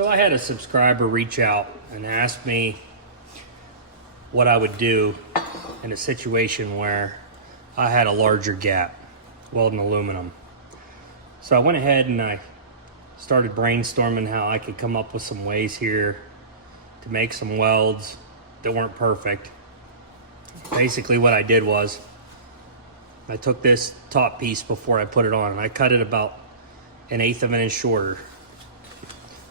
So I had a subscriber reach out and ask me what I would do in a situation where I had a larger gap welding aluminum. So I went ahead and I started brainstorming how I could come up with some ways here to make some welds that weren't perfect. Basically what I did was I took this top piece before I put it on and I cut it about 1/8 of an inch shorter.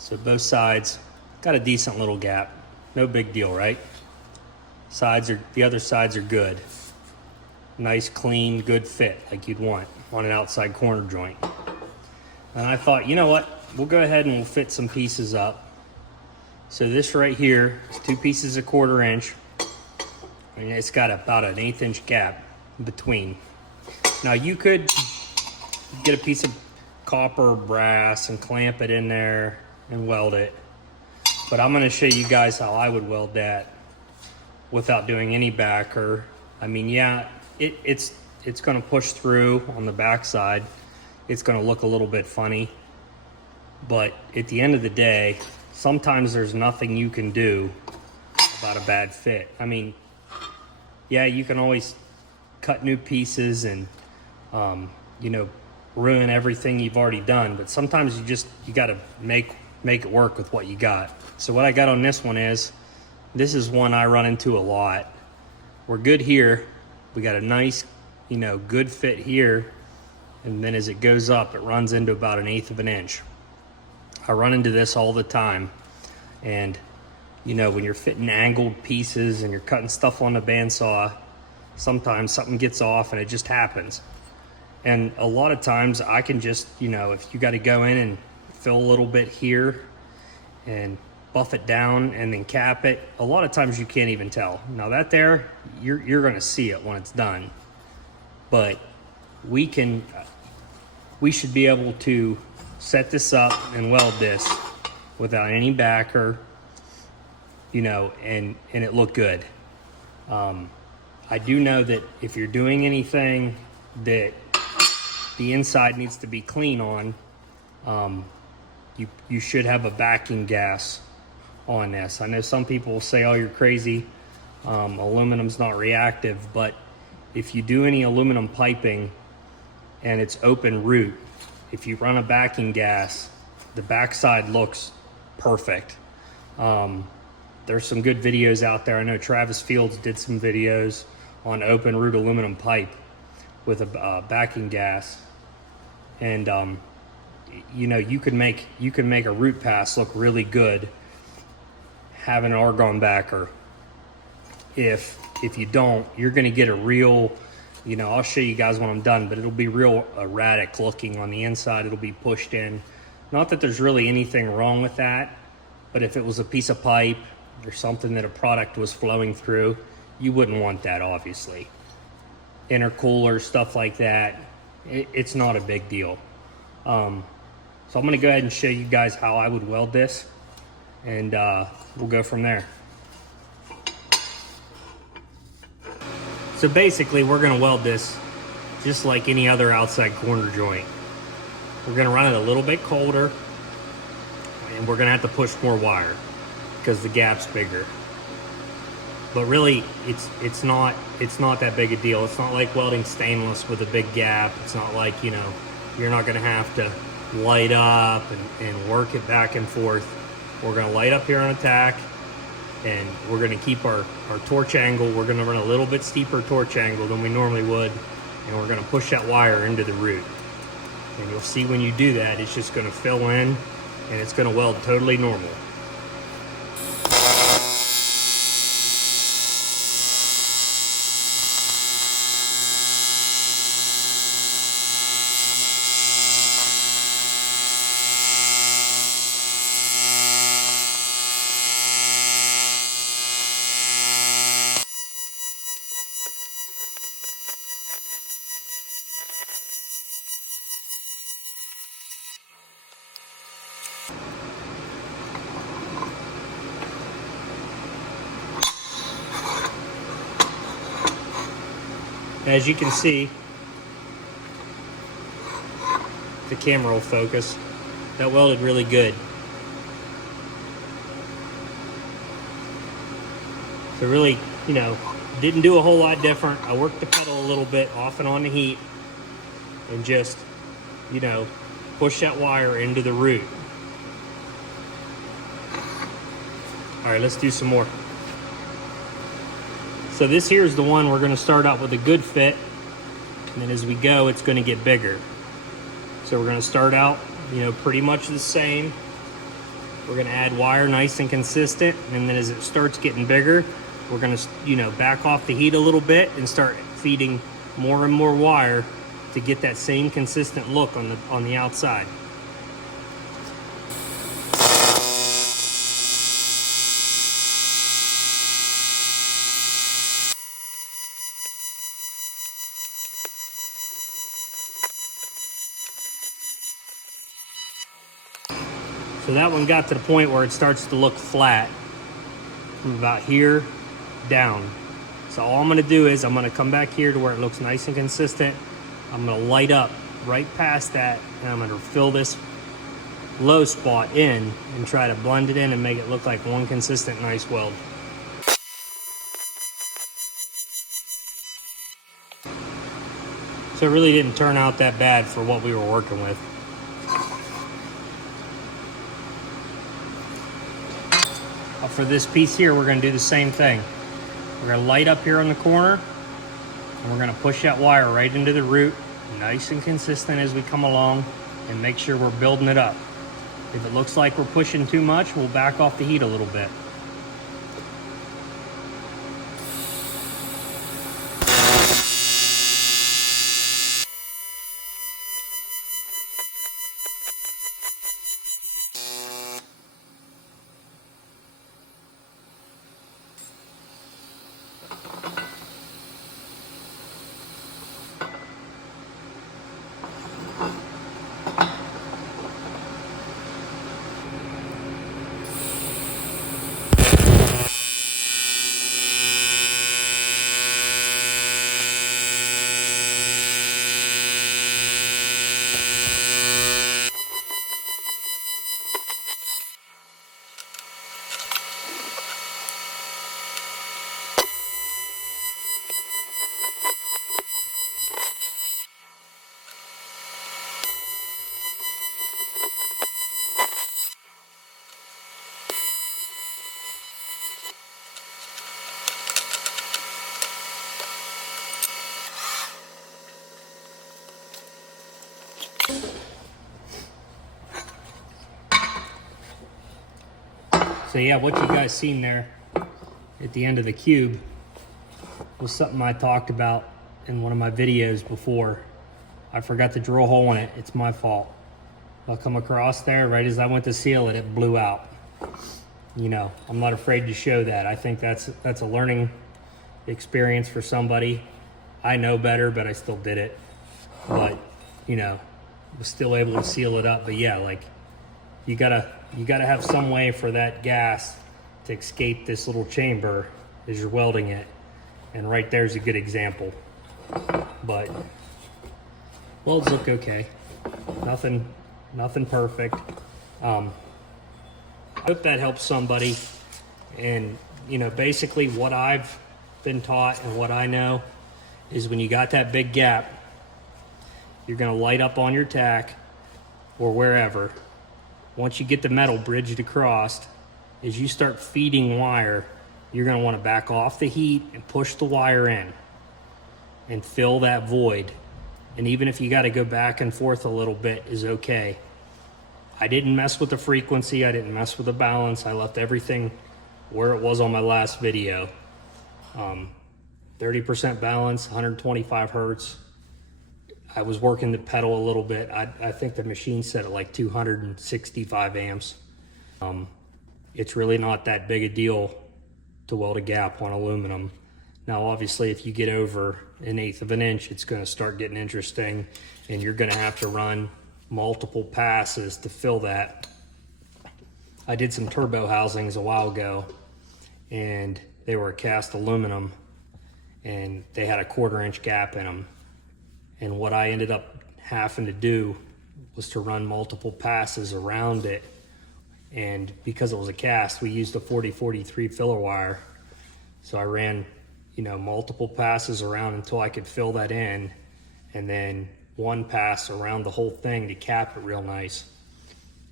So both sides got a decent little gap. No big deal, right? The other sides are good. Nice, clean, good fit like you'd want on an outside corner joint. And I thought, you know what? We'll go ahead and we'll fit some pieces up. So this right here is 2 pieces a 1/4 inch. And it's got about an 1/8 inch gap in between. Now you could get a piece of copper or brass and clamp it in there and weld it. But I'm gonna show you guys how I would weld that without doing any backer. I mean, yeah, it's gonna push through on the back side. It's gonna look a little bit funny. But at the end of the day, sometimes there's nothing you can do about a bad fit. I mean, yeah, you can always cut new pieces and, you know, ruin everything you've already done. But sometimes you gotta make it work with what you got. So what I got on this one is, this is one I run into a lot. We're good here. We got a nice, you know, good fit here. And then as it goes up, it runs into about 1/8 of an inch. I run into this all the time. And, you know, when you're fitting angled pieces and you're cutting stuff on the bandsaw, sometimes something gets off and it just happens. And a lot of times I can just, you know, if you got to go in and fill a little bit here and buff it down and then cap it, a lot of times you can't even tell. Now that there, you're going to see it when it's done. But we should be able to set this up and weld this without any backer, you know, and it look good. I do know that if you're doing anything that the inside needs to be clean on, you should have a backing gas on this. I know some people will say, oh, you're crazy, aluminum's not reactive, but if you do any aluminum piping and it's open root, if you run a backing gas, the backside looks perfect. There's some good videos out there. I know Travis Fields did some videos on open root aluminum pipe with a backing gas, and you know, you can make a root pass look really good having an argon backer. If you don't, you're going to get a real, you know, I'll show you guys when I'm done, but it'll be real erratic looking on the inside. It'll be pushed in. Not that there's really anything wrong with that, but if it was a piece of pipe or something that a product was flowing through, you wouldn't want that, obviously. Intercooler, stuff like that, it's not a big deal. So I'm gonna go ahead and show you guys how I would weld this, and we'll go from there. So basically we're gonna weld this just like any other outside corner joint. We're gonna run it a little bit colder, and we're gonna have to push more wire because the gap's bigger. But really, it's not that big a deal. It's not like welding stainless with a big gap. It's not like, you know, you're not gonna have to light up and work it back and forth. We're gonna light up here on attack, and we're gonna keep our torch angle. We're gonna run a little bit steeper torch angle than we normally would, and we're gonna push that wire into the root. And you'll see when you do that, it's just gonna fill in and it's gonna weld totally normal. As you can see, the camera will focus. That welded really good. So really, you know, didn't do a whole lot different. I worked the pedal a little bit off and on the heat and just, you know, push that wire into the root. All right, let's do some more. So this here is the one we're going to start out with a good fit, and then as we go, it's going to get bigger. So we're going to start out, you know, pretty much the same. We're going to add wire nice and consistent, and then as it starts getting bigger, we're going to, you know, back off the heat a little bit and start feeding more and more wire to get that same consistent look on the outside. So that one got to the point where it starts to look flat from about here down. So all I'm gonna do is I'm gonna come back here to where it looks nice and consistent. I'm gonna light up right past that, and I'm gonna fill this low spot in and try to blend it in and make it look like one consistent nice weld. So it really didn't turn out that bad for what we were working with. For this piece here, we're going to do the same thing. We're going to light up here on the corner, and we're going to push that wire right into the root, nice and consistent as we come along, and make sure we're building it up. If it looks like we're pushing too much, we'll back off the heat a little bit. So yeah, what you guys seen there at the end of the cube was something I talked about in one of my videos before. I forgot to drill a hole in it. It's my fault. I'll come across there right as I went to seal it, it blew out. You know, I'm not afraid to show that. I think that's a learning experience for somebody. I know better, but I still did it. But, you know, was still able to seal it up. But yeah, like you gotta have some way for that gas to escape this little chamber as you're welding it. And right there's a good example. But welds look okay. Nothing perfect. I hope that helps somebody. And you know, basically what I've been taught and what I know is when you got that big gap, you're gonna light up on your tack or wherever. Once you get the metal bridged across, as you start feeding wire, you're gonna wanna back off the heat and push the wire in and fill that void. And even if you gotta go back and forth a little bit is okay. I didn't mess with the frequency, I didn't mess with the balance, I left everything where it was on my last video. 30% balance, 125 Hertz. I was working the pedal a little bit. I think the machine set at like 265 amps. It's really not that big a deal to weld a gap on aluminum. Now, obviously, if you get over 1/8 of an inch, it's gonna start getting interesting, and you're gonna have to run multiple passes to fill that. I did some turbo housings a while ago, and they were cast aluminum, and they had a 1/4 inch gap in them. And what I ended up having to do was to run multiple passes around it. And because it was a cast, we used a 40-43 filler wire. So I ran, you know, multiple passes around until I could fill that in, and then one pass around the whole thing to cap it real nice.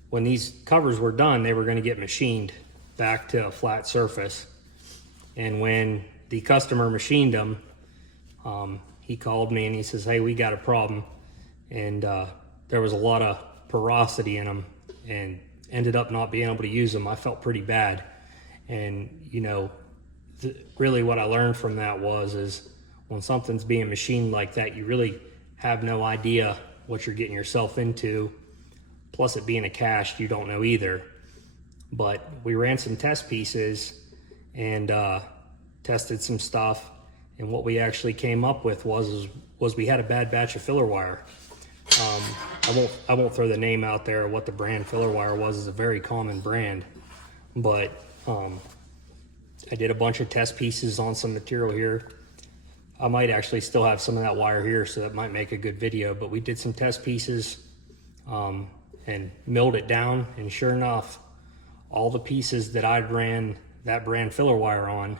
When these covers were done, they were going to get machined back to a flat surface. And when the customer machined them, he called me and he says, hey, we got a problem. And there was a lot of porosity in them, and ended up not being able to use them. I felt pretty bad. And, you know, really what I learned from that is when something's being machined like that, you really have no idea what you're getting yourself into. Plus it being a cast, you don't know either. But we ran some test pieces and tested some stuff, and what we actually came up with was we had a bad batch of filler wire. I won't throw the name out there of what the brand filler wire was. It's a very common brand, but I did a bunch of test pieces on some material here. I might actually still have some of that wire here, so that might make a good video, but we did some test pieces and milled it down, and sure enough, all the pieces that I'd ran that brand filler wire on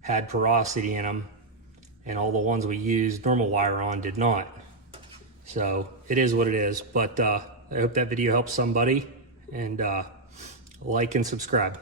had porosity in them, and all the ones we used normal wire on did not. So it is what it is, but I hope that video helps somebody, and like and subscribe.